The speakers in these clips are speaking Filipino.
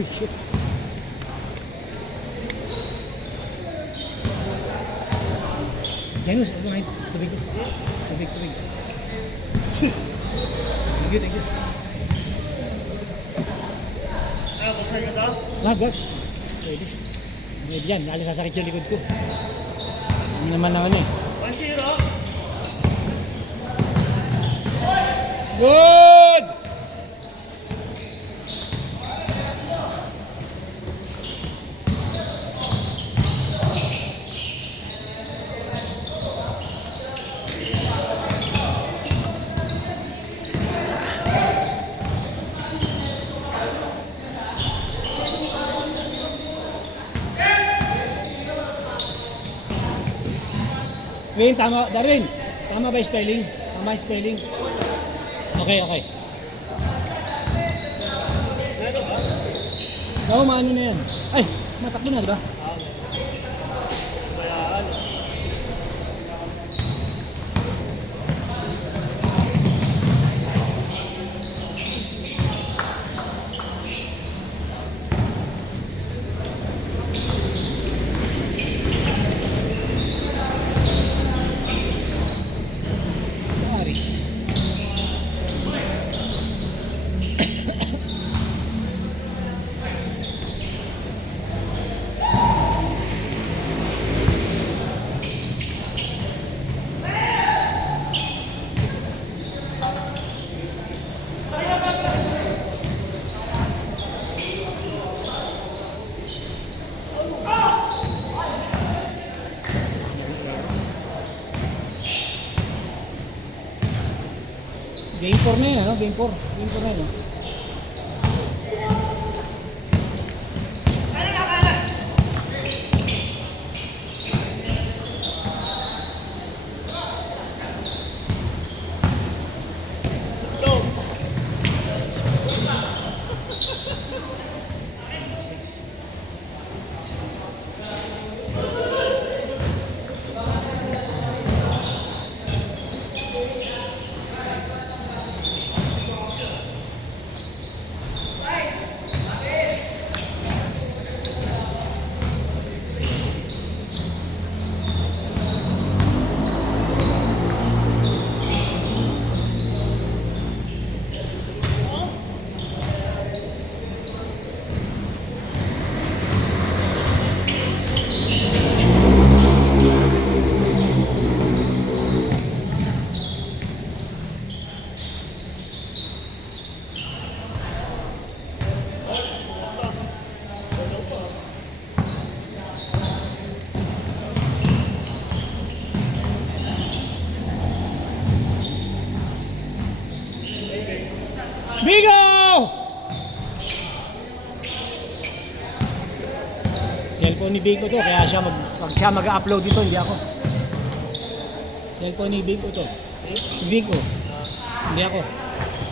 Uy, shit. Janus, ano ngayon? Tubig. Tubig. Thank you. Basta nyo daw? Lagot. Pwede. Pwede yan. Lalo sasakit yung likod ko. Ano naman ang ano eh. 1-0. Good! Darwin, tama. Darwin, tama ba yung spelling? Tama yung spelling? Okay. Oo, maano na yan. Ay, matakbo na, di ba? Bayaan. Sorry. Game 4 na yan, ano? Game 4. Game 4 na yan, no? Bigo! Cellphone ni Bigo to, kaya siya mag-upload dito, hindi ako. Cellphone ni Bigo to. Bigo. Hindi ako.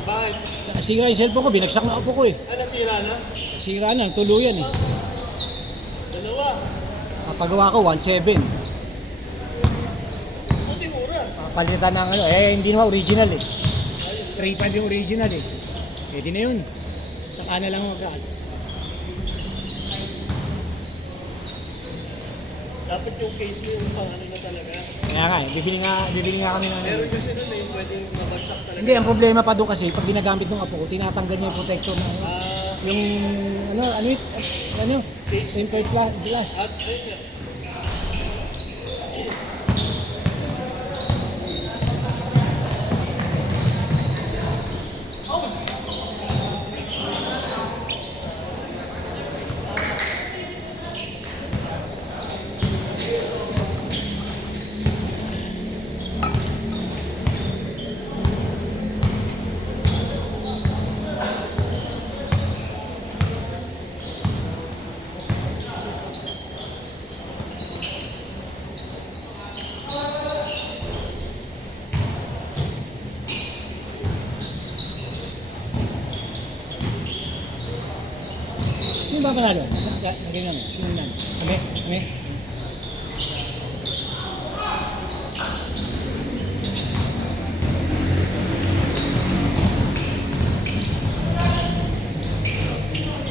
Bakit? Nasira yung cellphone ko, binagsak na upo ko eh. Nasira na? Sira na, tuluyan eh. Dalawa. Papagawa ko, 1.7. Buti mura. Papalitan ng ano, hindi naman original eh. 3.5 yung original eh. Pwede na yun. Saka na lang mag-aal. Dapat yung case mo yung pang ano na talaga. Kaya nga, bibili nga kami ng... Meron kasi nun yung pwedeng mabagsak talaga. Hindi, ang problema pa doon kasi, pag ginagamit ng apo ko, tinatanggal niya yung protector na yung, tempered glass. At ayun nga. Sino ba panalo? Lagay namin. Sino yan? Kami?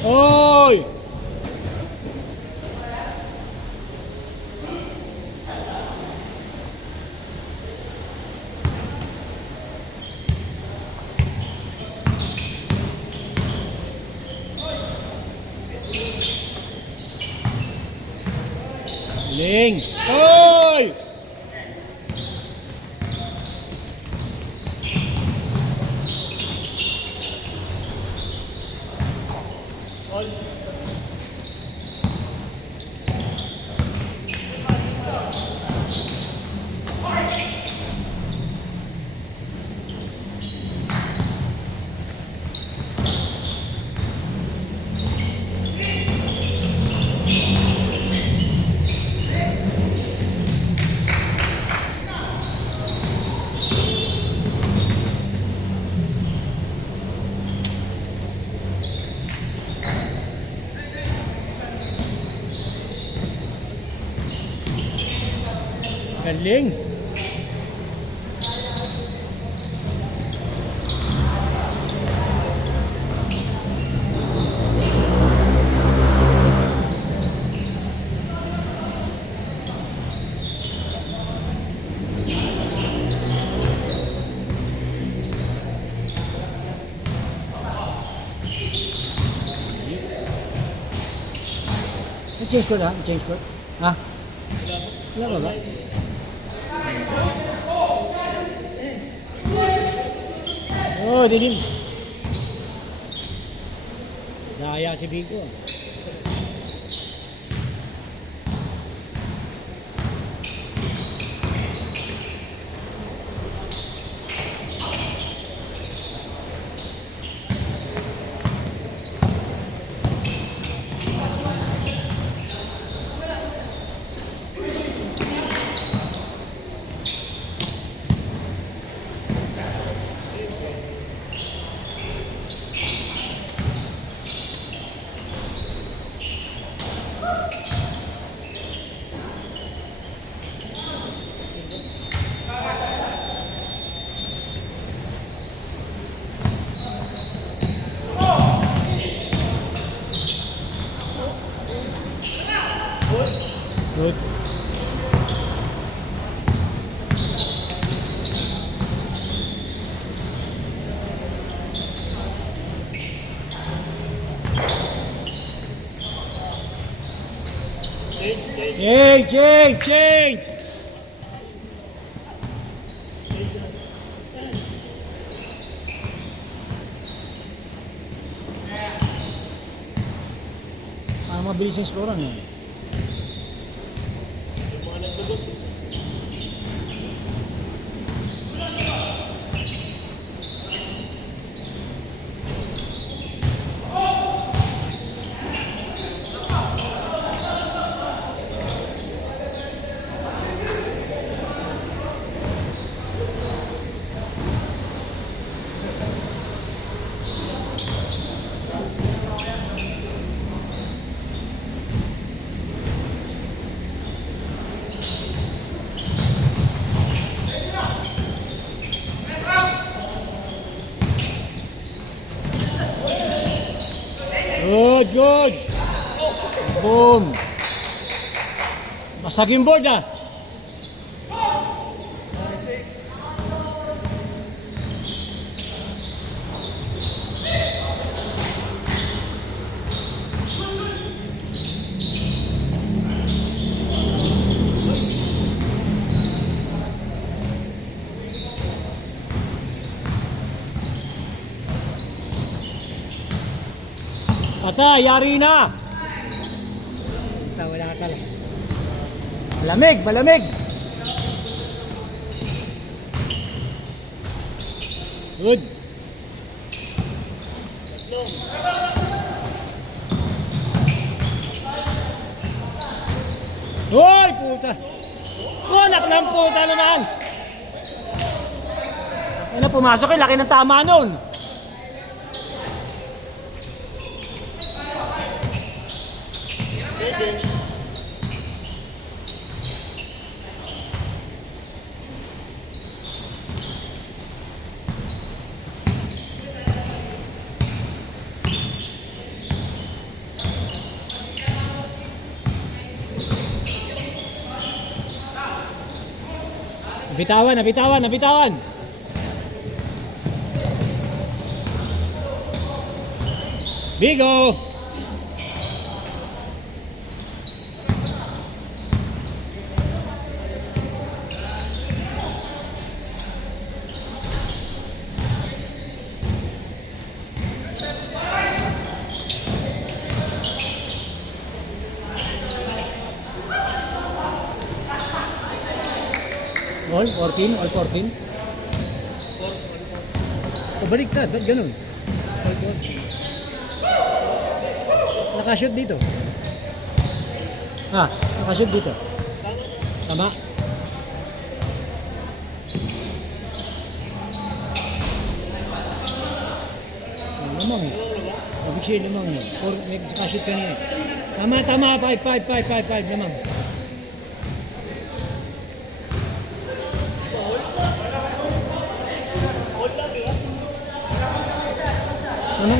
Oy! Ling! Hoy! Galing! Change ko na? Change ko? Ha? Wala ba ba? Oh, dilim. Daya si Bigo. Good. Change! Mabilis yung score eh. Yung mga nagdugos eh. Good! Boom! Basag yung board ah! Ata, yari na! Wala ka talaga. Malamig! Good! Hoy, puta! Kunak ng puta naman! Ano, pumasok eh, laki ng tama nun! Nabitawan! Bigo! All 14? All 14? O baliktad, ba't ganun? All 14. Nakashoot dito. Nakashoot dito. Tama? Lamang eh. Ibig siya lamang eh. Or may nakashoot kanina. Tama. 5, lamang.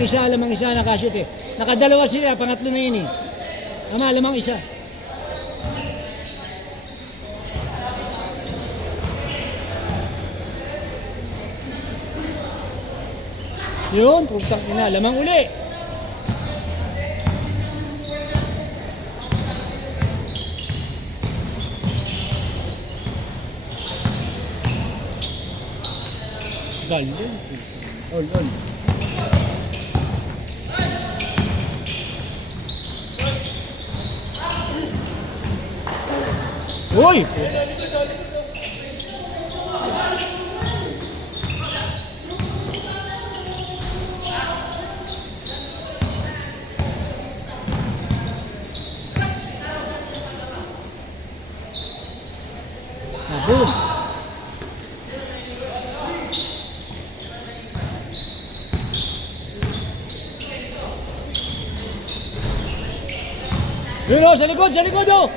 Lamang isa nakashoot eh. Nakadalawa sila, pangatlo na yun eh. Tama, lamang isa. Yun, putang ina, lamang uli. Galing. All. Uy! Boom! Yun o, sa likod o!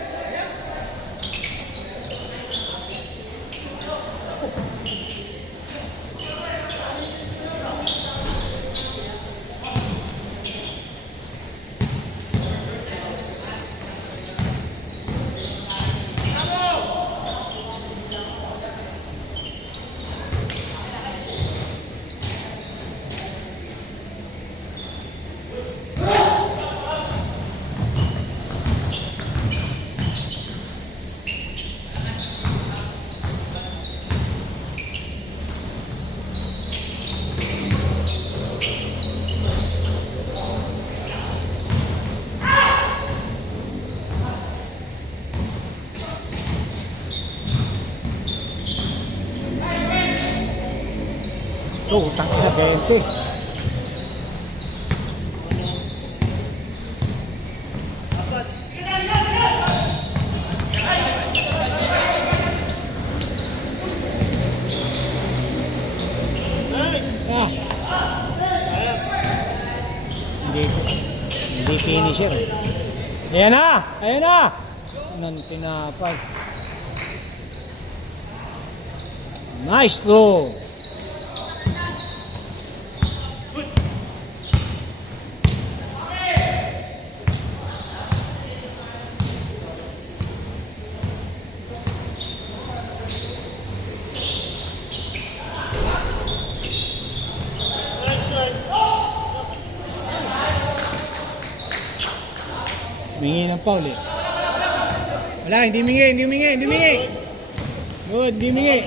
Oh, utang ina 20. Hindi finisher. Ayan na. Nang tinapay. Nice throw. Mingi ng foul eh. Wala, hindi mingi. Good, hindi mingi.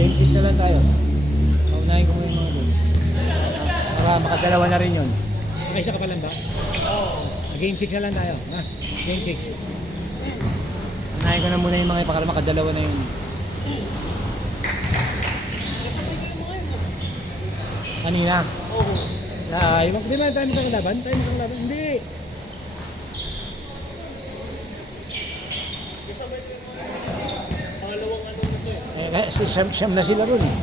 Game 6 na lang tayo. Paunahin ko muna yung mga doon. Para makadalawa na rin yun. Okay, isa ka pa lang ba? Oo. Game 6 na lang tayo. Game 6. Paunahin ko na muna yung mga para makadalawa na yun. Kanina? Oo. Di ba tayo makakalaban? Hindi. Siyam na sila ron eh.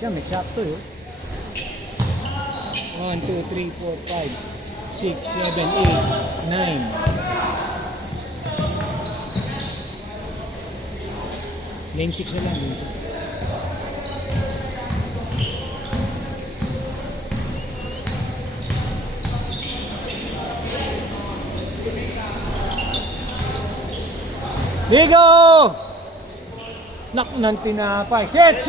Siyam, eksakto yun. 1, 2, 3, 4, 5, 6, 7, 8, 9. Game 6 na lang. Game 6. Bigo! Nak ng tinapay. Set!